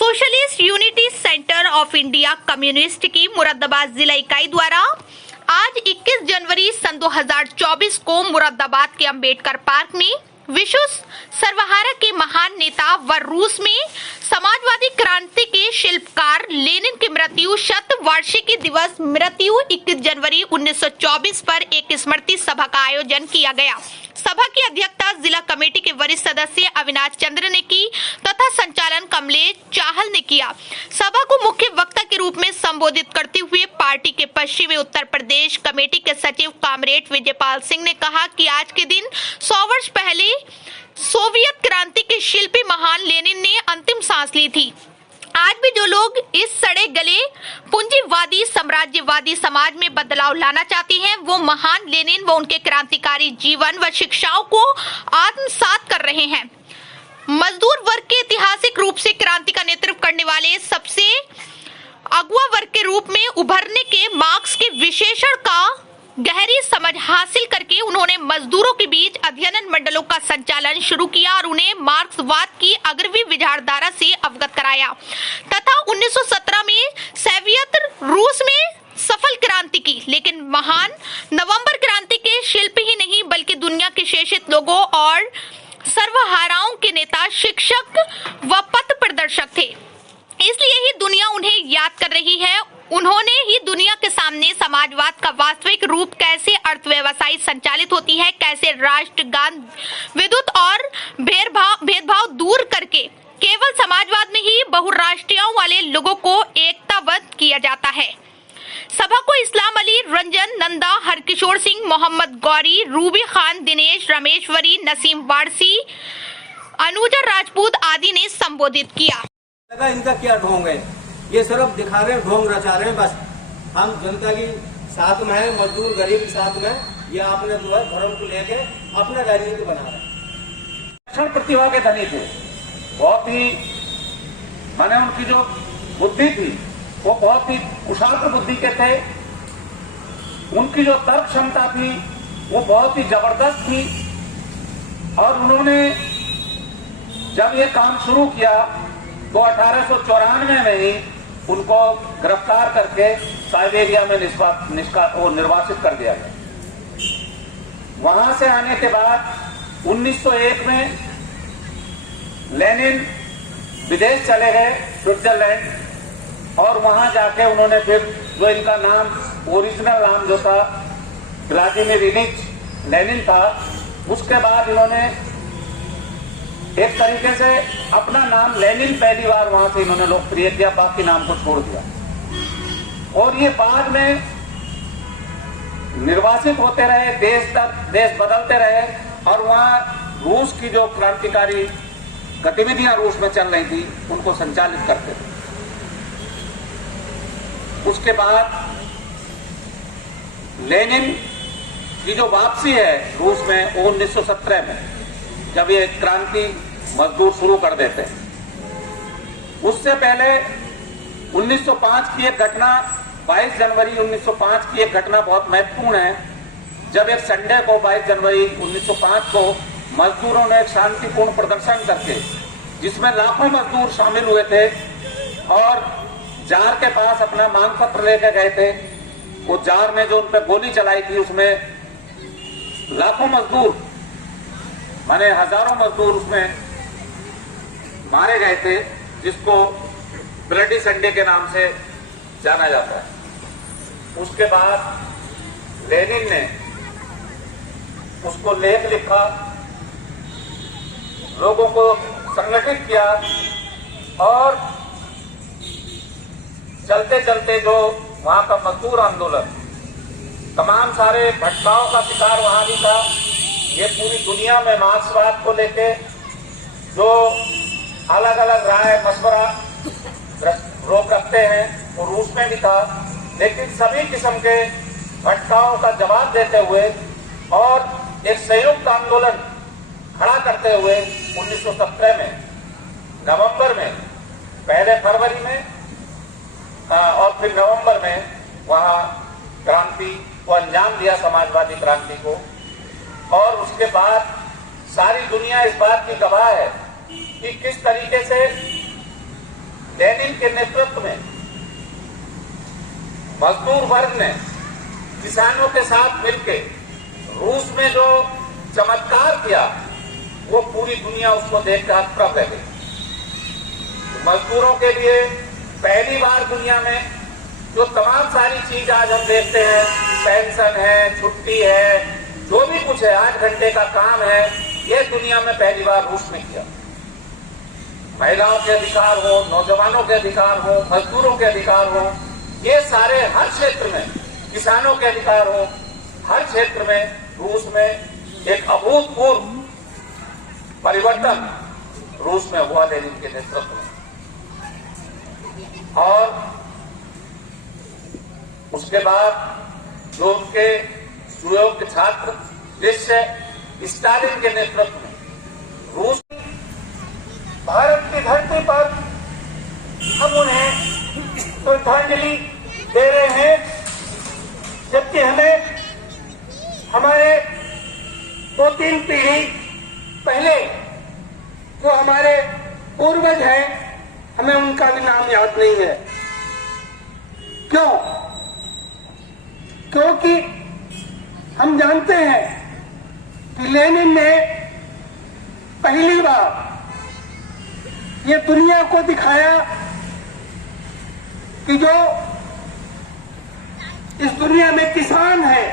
Socialist unity centre of India communist की मुरादाबाद जिला इकाई द्वारा आज 21 जनवरी सन 2024 को मुरादाबाद के अंबेडकर पार्क में विश्व सर्वहारा के महान नेता व रूस में समाजवादी क्रांति के शिल्पकार लेनिन की मृत्यु शत वार्षिकी दिवस मृत्यु 21 जनवरी 1924 पर एक स्मृति सभा का आयोजन किया गया। सभा की अध्यक्षता जिला कमेटी के वरिष्ठ सदस्य अविनाश चंद्र ने की तथा संचालन कमलेश चाहल ने किया। सभा को मुख्य वक्ता के रूप में संबोधित करते हुए पार्टी के पश्चिमी उत्तर प्रदेश कमेटी के सचिव कामरेड विजयपाल सिंह ने कहा कि आज के दिन 100 वर्ष पहले सोवियत क्रांति के शिल्पी महान लेनिन ने अंतिम सांस ली थी। आज भी जो लोग इस सड़े गले पूंजीवादी साम्राज्यवादी समाज में बदलाव लाना चाहते हैं, वो महान लेनिन व उनके क्रांतिकारी जीवन व शिक्षाओं को आत्मसात कर रहे हैं। मजदूर वर्ग के ऐतिहासिक रूप से क्रांति का नेतृत्व करने वाले सबसे अगुआ वर्ग के रूप में उभरने के मार्क्स के विशेषण का गहरी समझ हासिल करके उन्होंने मजदूरों के बीच अध्ययन मंडलों का संचालन शुरू किया और उन्हें मार्क्सवाद की अग्रवी विचारधारा से अवगत कराया तथा 1917 में सोवियत रूस में सफल क्रांति की। लेकिन महान नवंबर क्रांति के शिल्पी ही नहीं बल्कि दुनिया के शोषित लोगों और सर्वहाराओं के नेता, शिक्षक व पथ प्रदर्शक थे। इसलिए ही दुनिया उन्हें याद कर रही है। उन्होंने ही दुनिया के सामने समाजवाद का वास्तविक रूप, कैसे अर्थव्यवस्था संचालित होती है, कैसे राष्ट्रगान विद्युत और भेदभाव दूर करके केवल समाजवाद में ही बहुराष्ट्रीयों वाले लोगों को एकताबद्ध किया जाता है। सभा को इस्लाम अली, रंजन नंदा, हरकिशोर सिंह, मोहम्मद गौरी, रूबी खान, दिनेश, रमेश्वरी, नसीम वारसी, अनुजा राजपूत आदि ने संबोधित किया। इनका क्या ढोंग है, ये सिर्फ दिखा रहे हैं, ढोंग रचा रहे हैं। बस हम जनता की साथ में है, मजदूर गरीब के साथ में। ये आपने जो है धर्म को लेके अपना राजनीति बना रहे हैं। प्रतिभा के धनी थे, बहुत ही माने उनकी जो बुद्धि थी वो बहुत ही कुशाग्र बुद्धि के थे। उनकी जो तर्क क्षमता थी वो बहुत ही जबरदस्त थी और उन्होंने जब ये काम शुरू किया तो 1894 में ही उनको गिरफ्तार करके साइबेरिया में निर्वासित कर दिया गया। वहां से आने के बाद 1901 में लेनिन विदेश चले गए, स्विट्जरलैंड, और वहां जाके उन्होंने फिर जो इनका नाम ओरिजिनल नाम जो था व्लादिमीर इलिच लेनिन था, उसके बाद इन्होंने एक तरीके से अपना नाम लेनिन पहली बार वहां से इन्होंने लोकप्रिय किया, बाकी नाम को छोड़ दिया। और ये बाद में निर्वासित होते रहे, देश बदलते रहे और वहां रूस की जो क्रांतिकारी गतिविधियां रूस में चल रही थी उनको संचालित करते थे। उसके बाद लेनिन की जो वापसी है रूस में 1917 में, जब ये क्रांति मजदूर शुरू कर देते हैं। उससे पहले 1905 की एक घटना, 22 जनवरी 1905 की एक घटना बहुत महत्वपूर्ण है। जब एक संडे को 22 जनवरी 1905 को मजदूरों ने एक शांतिपूर्ण प्रदर्शन करके, जिसमें लाखों मजदूर शामिल हुए थे और जार के पास अपना मांग पत्र लेकर गए थे। वो जार ने जो उन पर गोली चलाई थी उसमें लाखों मजदूर माने हजारों मजदूर उसमें मारे गए थे, जिसको ब्लडी संडे के नाम से जाना जाता है। उसके बाद लेनिन ने उसको लेख लिखा, लोगों को संगठित किया और चलते चलते जो वहां का मजदूर आंदोलन, तमाम सारे भटकाओं का शिकार वहां भी था। ये पूरी दुनिया में मार्क्सवाद को लेके जो अलग अलग राय मशवरा लोग रखते हैं वो रूस में भी था, लेकिन सभी किस्म के भटकाओं का जवाब देते हुए और एक संयुक्त आंदोलन खड़ा करते हुए 1917 में नवंबर में, पहले फरवरी में और फिर नवंबर में वहां क्रांति को अंजाम दिया, समाजवादी क्रांति को। और उसके बाद सारी दुनिया इस बात की गवाह है कि किस तरीके से लेनिन के नेतृत्व में मजदूर वर्ग ने किसानों के साथ मिलकर रूस में जो चमत्कार किया, वो पूरी दुनिया उसको देखकर हतप्रभ रह गई। मजदूरों के लिए पहली बार दुनिया में जो तमाम सारी चीज आज हम देखते हैं, पेंशन है, छुट्टी है, जो भी कुछ है, 8 घंटे का काम है, ये दुनिया में पहली बार रूस में किया। महिलाओं के अधिकार हो, नौजवानों के अधिकार हो, मजदूरों के अधिकार हो, ये सारे हर क्षेत्र में, किसानों के अधिकार हो, हर क्षेत्र में रूस में एक अभूतपूर्व परिवर्तन रूस में हुआ लेनिन के नेतृत्व में। और उसके बाद जो उनके सुयोग्य छात्र निश्चय स्टालिन के नेतृत्व में रूस भारत की धरती पर हम उन्हें श्रद्धांजलि दे रहे हैं, जबकि हमें हमारे 2-3 पीढ़ी पहले जो हमारे पूर्वज हैं, हमें उनका भी नाम याद नहीं है। क्यों? क्योंकि हम जानते हैं कि लेनिन ने पहली बार ये दुनिया को दिखाया कि जो इस दुनिया में किसान है,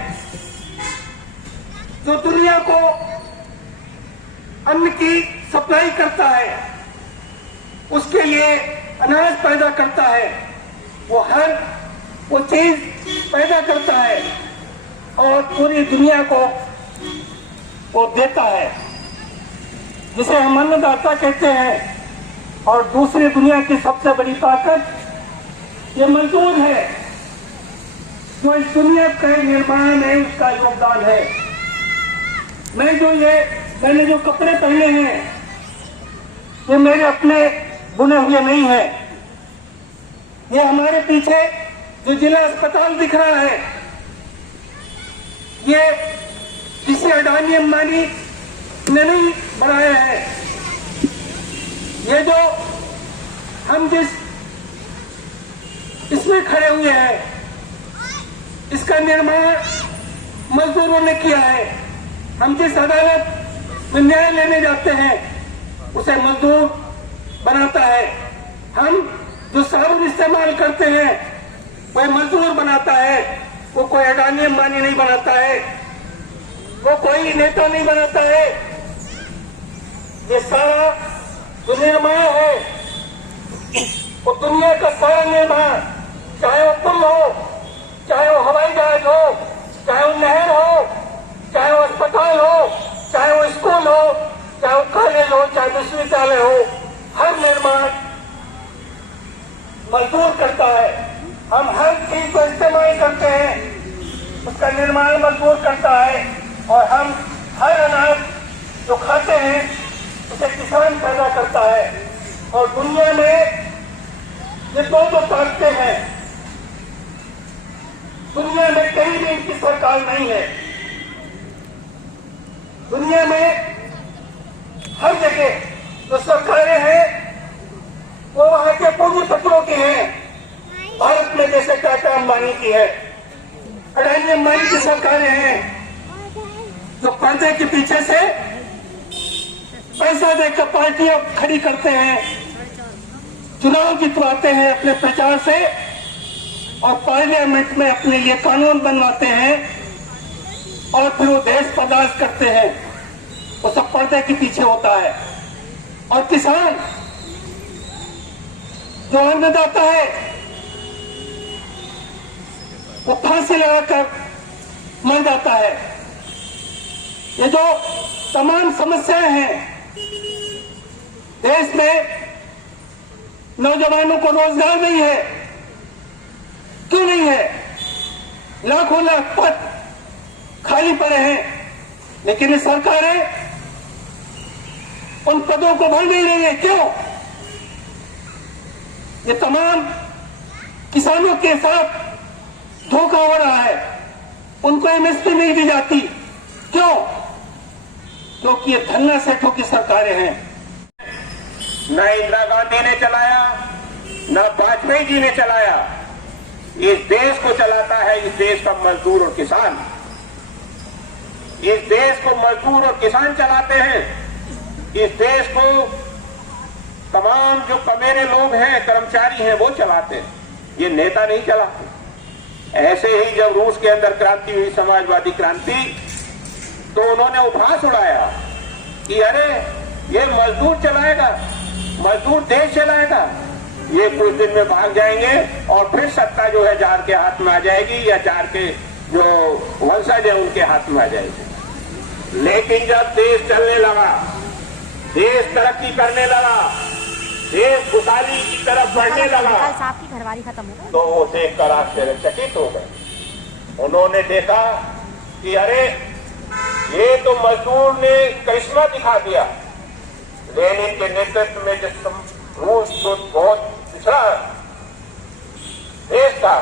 जो दुनिया को अन्न की सप्लाई करता है, उसके लिए अनाज पैदा करता है, वो चीज पैदा करता है और पूरी दुनिया को वो देता है, जिसे हम अन्नदाता कहते हैं। और दूसरी दुनिया की सबसे बड़ी ताकत ये मजदूर है, जो इस दुनिया के निर्माण में उसका योगदान है। मैंने जो कपड़े पहने हैं, ये मेरे अपने बुने हुए नहीं है। ये हमारे पीछे जो जिला अस्पताल दिख रहा है, ये किसी अडानी अंबानी ने नहीं बनाया है। ये जो हम जिस इसमें खड़े हुए हैं, इसका निर्माण मजदूरों ने किया है। हम जिस अदालत में न्याय लेने जाते हैं, उसे मजदूर बनाता है। हम जो साबुन इस्तेमाल करते हैं, वह मजदूर बनाता है। वो कोई अडानी अंबानी नहीं बनाता है, वो कोई नेता नहीं बनाता है। ये सारा जो निर्माण है, वो दुनिया का सारा निर्माण, चाहे वो पुल हो, चाहे वो हवाई जहाज हो, चाहे वो नहर हो, चाहे वो अस्पताल हो, चाहे वो स्कूल हो, चाहे वो कॉलेज हो, चाहे विश्वविद्यालय हो, हर निर्माण मजदूर करता है। हम हर चीज को इस्तेमाल करते हैं, उसका निर्माण मजदूर करता है। और हम हर अनाज जो खाते हैं, उसे किसान पैदा करता है। और दुनिया में ये दो ताकतें हैं। दुनिया में कहीं भी इनकी सरकार नहीं है। दुनिया में हर जगह जो सरकारें हैं, वो वहां के पूंजीपतियों की हैं। भारत में जैसे टाटा अंबानी की है, अडानी अंबानी की सरकारें हैं, जो पर्दे के पीछे से पैसा देकर पार्टियां खड़ी करते हैं, चुनाव जितवाते हैं अपने प्रचार से, और पार्लियामेंट में अपने लिए कानून बनवाते हैं, और फिर वो देश बर्दाश्त करते हैं। वो सब पर्दे के पीछे होता है। और किसान जो अन्नदाता है, वो फांसी लगाकर मर जाता है। ये जो तमाम समस्याएं हैं देश में, नौजवानों को रोजगार नहीं है। क्यों नहीं है? लाखों लाख पद खाली पड़े हैं, लेकिन ये सरकारें उन पदों को भर नहीं रही है। क्यों? ये तमाम किसानों के साथ धोखा हो रहा है, उनको एमएसपी नहीं दी जाती। क्यों? क्योंकि ये धन्ना सेठों की सरकारें हैं। न इंदिरा गांधी ने चलाया, न वाजपेयी जी ने चलाया। इस देश को चलाता है इस देश का मजदूर और किसान। इस देश को मजदूर और किसान चलाते हैं। इस देश को तमाम जो कमेरे लोग हैं, कर्मचारी हैं, वो चलाते हैं। ये नेता नहीं चलाते। ऐसे ही जब रूस के अंदर क्रांति हुई, समाजवादी क्रांति, तो उन्होंने उपहास उड़ाया कि अरे ये मजदूर चलाएगा, मजदूर देश चलाएगा। ये कुछ दिन में भाग जाएंगे और फिर सत्ता जो है जार के हाथ में आ जाएगी या जार के जो वंशज है उनके हाथ में आ जाएगी। लेकिन जब देश चलने लगा, देश तरक्की करने लगा, देश खुशहाली की तरफ बढ़ने लगा, साहब की घरवाली खत्म हो गई तो वो देखकर आश्चर्यचकित हो गए। उन्होंने देखा कि अरे ये तो मजदूर ने करिश्मा दिखा दिया। लेनिन के नेतृत्व में जिस रूस जो बहुत पिछड़ा देश था,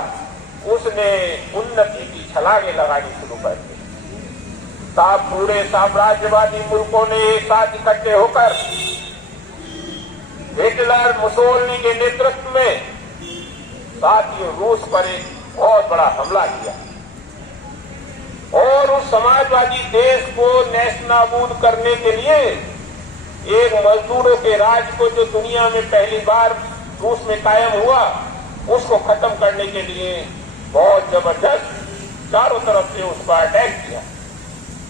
उसने उन्नति की छलांगे लगानी शुरू कर दी। तब पूरे साम्राज्यवादी मुल्कों ने एक साथ इकट्ठे होकर हिटलर, मुसोलिनी के नेतृत्व में साथियों रूस पर एक बहुत बड़ा हमला किया और उस समाजवादी देश को नेस्तनाबूद करने के लिए एक मजदूरों के राज को जो दुनिया में पहली बार रूस में कायम हुआ, उसको खत्म करने के लिए बहुत जबरदस्त चारों तरफ से उस पर अटैक किया।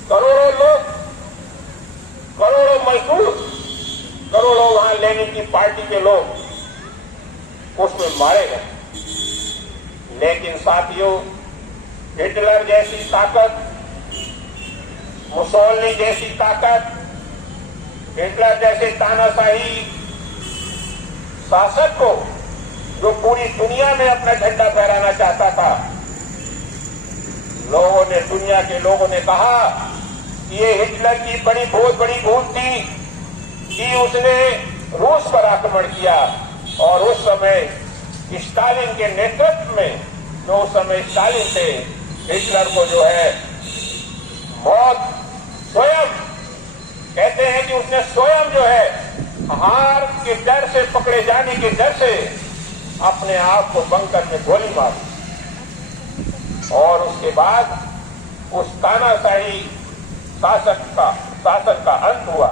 करोड़ों लोग, करोड़ों मजदूर, करोड़ों वहां लेनिन की पार्टी के लोग उसमें मारे गए। लेकिन साथियों, हिटलर जैसी ताकत, मुसोलिनी जैसी ताकत, हिटलर जैसे तानाशाही शासक को जो पूरी दुनिया में अपना झंडा फहराना चाहता था, लोगों ने, दुनिया के लोगों ने कहा कि ये हिटलर की बहुत बड़ी भूल थी कि उसने रूस पर आक्रमण किया। और उस समय स्टालिन के नेतृत्व में, जो उस समय स्टालिन थे, हिटलर को जो है मौत स्वयं, कहते हैं कि उसने स्वयं जो है हार के डर से, पकड़े जाने के डर से अपने आप को बंकर में गोली मारी। और उसके बाद उस तानाशाही शासन का अंत हुआ।